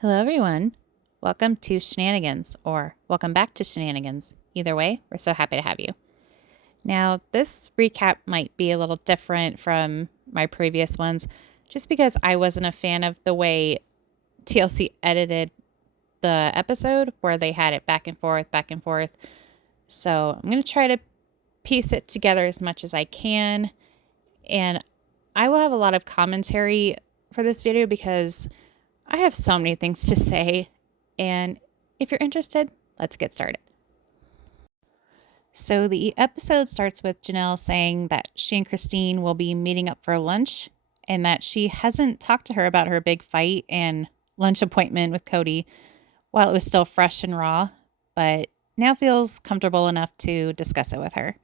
Hello, everyone. Welcome to Shenanigans, or welcome back to Shenanigans. Either way, we're so happy to have you. Now, this recap might be a little different from my previous ones, just because I wasn't a fan of the way TLC edited the episode, where they had it back and forth, back and forth. So I'm going to try to piece it together as much as I can. And I will have a lot of commentary for this video because I have so many things to say, and if you're interested, let's get started. So the episode starts with Janelle saying that she and Christine will be meeting up for lunch and that she hasn't talked to her about her big fight and lunch appointment with Cody while it was still fresh and raw, but now feels comfortable enough to discuss it with her.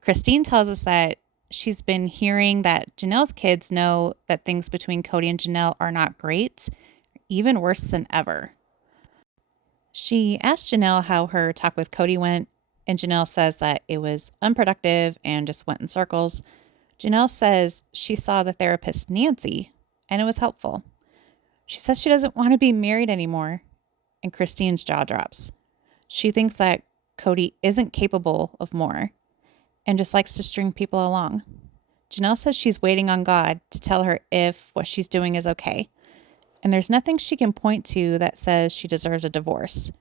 Christine tells us that she's been hearing that Janelle's kids know that things between Cody and Janelle are not great, even worse than ever. She asked Janelle how her talk with Cody went, and Janelle says that it was unproductive and just went in circles. Janelle says she saw the therapist Nancy, and it was helpful. She says she doesn't want to be married anymore, and Christine's jaw drops. She thinks that Cody isn't capable of more and just likes to string people along. Janelle says she's waiting on God to tell her if what she's doing is okay. And there's nothing she can point to that says she deserves a divorce.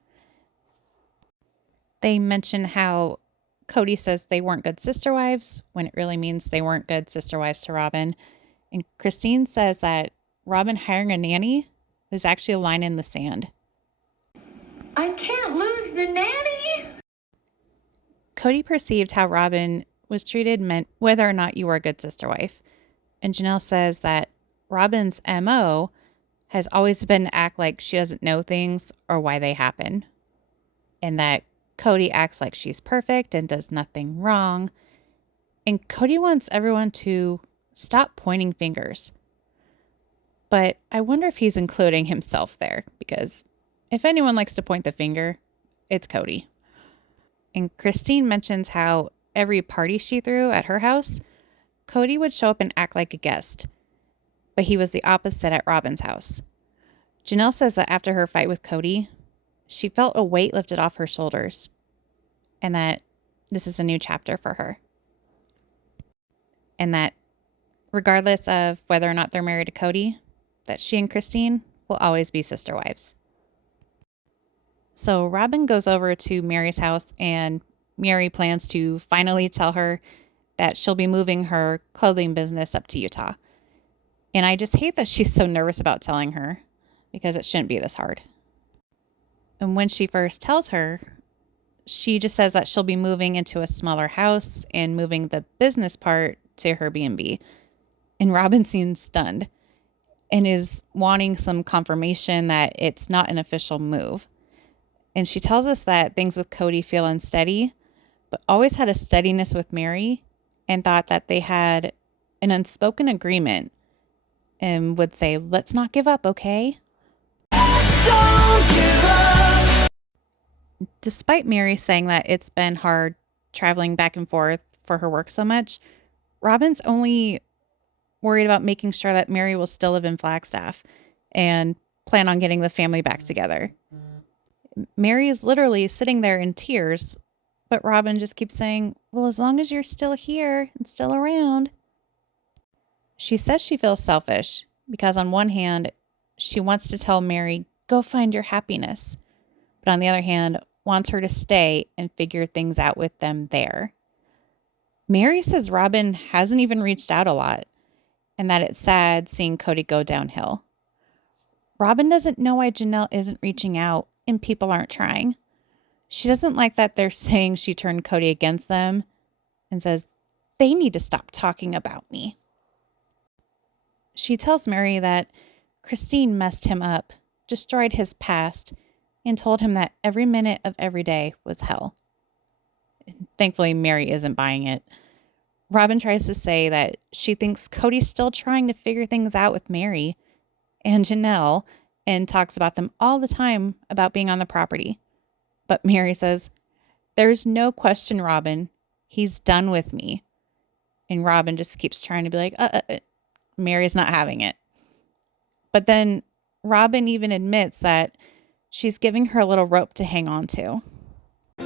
They mention how Cody says they weren't good sister wives when it really means they weren't good sister wives to Robin. And Christine says that Robin hiring a nanny was actually a line in the sand. I can't lose the nanny. Cody perceived how Robin was treated meant whether or not you were a good sister wife. And Janelle says that Robin's MO has always been to act like she doesn't know things or why they happen. And that Cody acts like she's perfect and does nothing wrong. And Cody wants everyone to stop pointing fingers. But I wonder if he's including himself there, because if anyone likes to point the finger, it's Cody. And Christine mentions how every party she threw at her house, Cody would show up and act like a guest. But he was the opposite at Robin's house. Janelle says that after her fight with Cody, she felt a weight lifted off her shoulders and that this is a new chapter for her. And that regardless of whether or not they're married to Cody, that she and Christine will always be sister wives. So Robin goes over to Mary's house and Mary plans to finally tell her that she'll be moving her clothing business up to Utah. And I just hate that she's so nervous about telling her because it shouldn't be this hard. And when she first tells her, she just says that she'll be moving into a smaller house and moving the business part to her B&B. And Robin seems stunned and is wanting some confirmation that it's not an official move. And she tells us that things with Cody feel unsteady, but always had a steadiness with Mary and thought that they had an unspoken agreement and would say, let's not give up, okay? Don't give up. Despite Mary saying that it's been hard traveling back and forth for her work so much, Robin's only worried about making sure that Mary will still live in Flagstaff and plan on getting the family back together. Mary is literally sitting there in tears, but Robin just keeps saying, well, as long as you're still here and still around. She says she feels selfish because on one hand, she wants to tell Mary, go find your happiness. But on the other hand, wants her to stay and figure things out with them there. Mary says Robin hasn't even reached out a lot and that it's sad seeing Cody go downhill. Robin doesn't know why Janelle isn't reaching out and people aren't trying. She doesn't like that they're saying she turned Cody against them and says, they need to stop talking about me. She tells Mary that Christine messed him up, destroyed his past, and told him that every minute of every day was hell. Thankfully, Mary isn't buying it. Robin tries to say that she thinks Cody's still trying to figure things out with Mary and Janelle and talks about them all the time about being on the property. But Mary says, there's no question, Robin. He's done with me. And Robin just keeps trying to be like, Mary's not having it. But then Robin even admits that she's giving her a little rope to hang on to.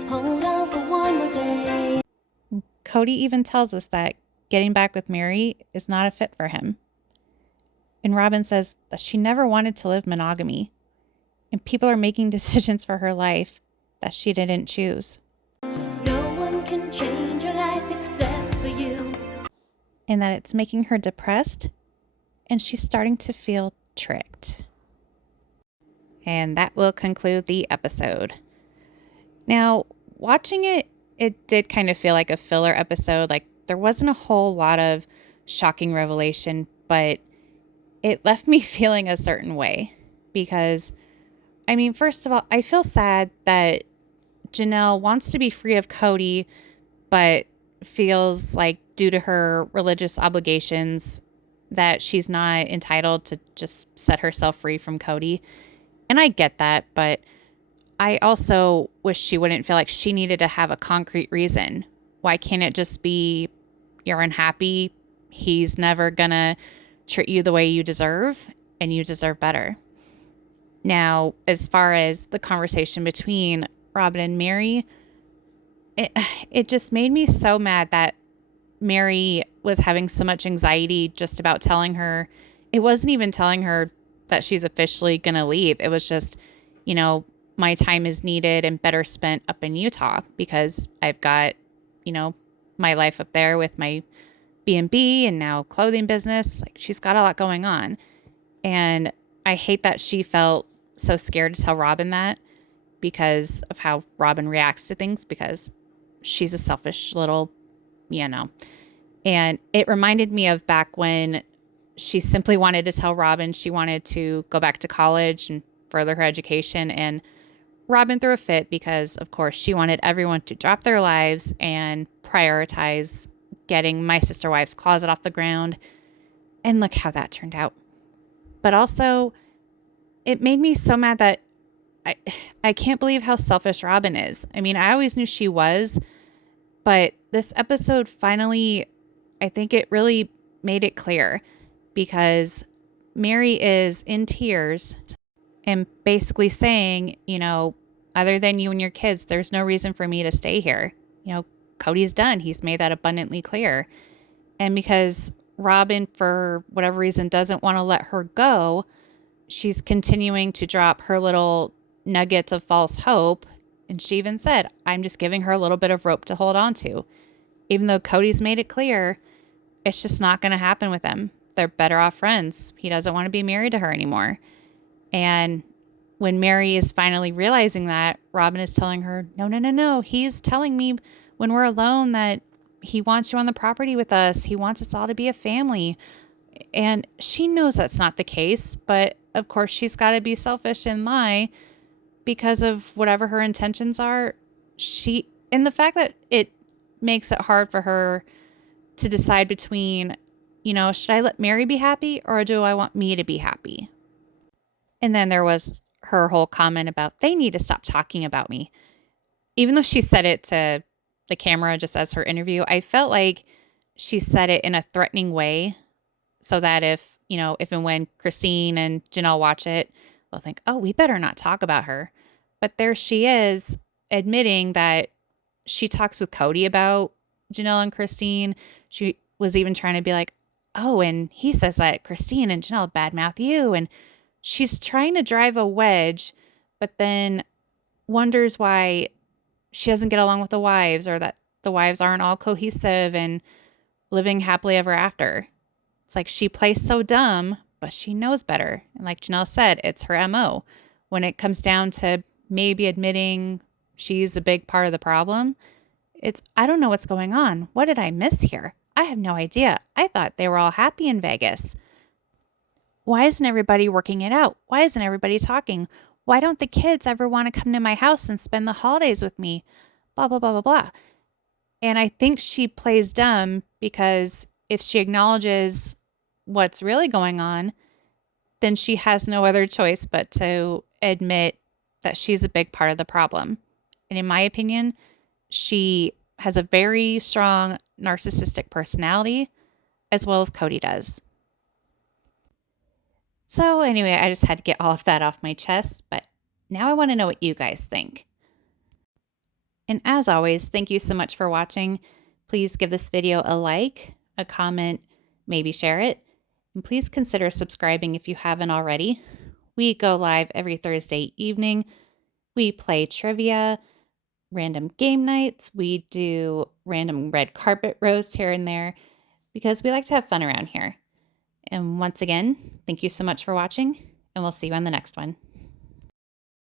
Hold on for one more day. Cody even tells us that getting back with Mary is not a fit for him. And Robin says that she never wanted to live monogamy, and people are making decisions for her life that she didn't choose. No one can change your life except for you. And that it's making her depressed, and she's starting to feel tricked. And that will conclude the episode. Now, watching it, it did kind of feel like a filler episode. Like there wasn't a whole lot of shocking revelation, but it left me feeling a certain way because, I mean, first of all, I feel sad that Janelle wants to be free of Cody, but feels like due to her religious obligations that she's not entitled to just set herself free from Cody. And I get that, but I also wish she wouldn't feel like she needed to have a concrete reason. Why can't it just be you're unhappy? He's never gonna treat you the way you deserve, and you deserve better. Now, as far as the conversation between Robin and Mary, it just made me so mad that Mary was having so much anxiety just about telling her. It wasn't even telling her that she's officially going to leave. It was just, my time is needed and better spent up in Utah because I've got, my life up there with my B&B and now clothing business. Like she's got a lot going on. And I hate that she felt so scared to tell Robin that because of how Robin reacts to things, because she's a selfish little, And it reminded me of back when she simply wanted to tell Robin she wanted to go back to college and further her education. And Robin threw a fit because, of course, she wanted everyone to drop their lives and prioritize getting My Sister Wives closet off the ground. And look how that turned out. But also, it made me so mad that I can't believe how selfish Robin is. I mean, I always knew she was, but this episode finally, I think it really made it clear because Mary is in tears and basically saying, other than you and your kids, there's no reason for me to stay here. Cody's done. He's made that abundantly clear. And because Robin, for whatever reason, doesn't want to let her go, she's continuing to drop her little nuggets of false hope. And she even said, I'm just giving her a little bit of rope to hold on to. Even though Cody's made it clear, it's just not going to happen with them. They're better off friends. He doesn't want to be married to her anymore. And when Mary is finally realizing that, Robin is telling her, no. He's telling me when we're alone that he wants you on the property with us. He wants us all to be a family. And she knows that's not the case. But of course, she's got to be selfish and lie because of whatever her intentions are. And the fact that it makes it hard for her to decide between, should I let Mary be happy or do I want me to be happy? And then there was her whole comment about they need to stop talking about me. Even though she said it to the camera just as her interview, I felt like she said it in a threatening way so that if and when Christine and Janelle watch it, they'll think, oh, we better not talk about her. But there she is admitting that she talks with Cody about Janelle and Christine. She was even trying to be like, oh, and he says that Christine and Janelle badmouth you. And she's trying to drive a wedge, but then wonders why she doesn't get along with the wives or that the wives aren't all cohesive and living happily ever after. It's like she plays so dumb, but she knows better. And like Janelle said, it's her MO. When it comes down to maybe admitting she's a big part of the problem, it's, I don't know what's going on. What did I miss here? I have no idea. I thought they were all happy in Vegas. Why isn't everybody working it out? Why isn't everybody talking? Why don't the kids ever want to come to my house and spend the holidays with me? Blah, blah, blah, blah, blah. And I think she plays dumb because if she acknowledges what's really going on, then she has no other choice but to admit that she's a big part of the problem. And in my opinion, she has a very strong narcissistic personality, as well as Cody does. So, anyway, I just had to get all of that off my chest, but now I want to know what you guys think. And as always, thank you so much for watching. Please give this video a like, a comment, maybe share it, and please consider subscribing if you haven't already. We go live every Thursday evening. We play trivia, random game nights. We do random red carpet roasts here and there because we like to have fun around here. And once again, thank you so much for watching, and we'll see you on the next one.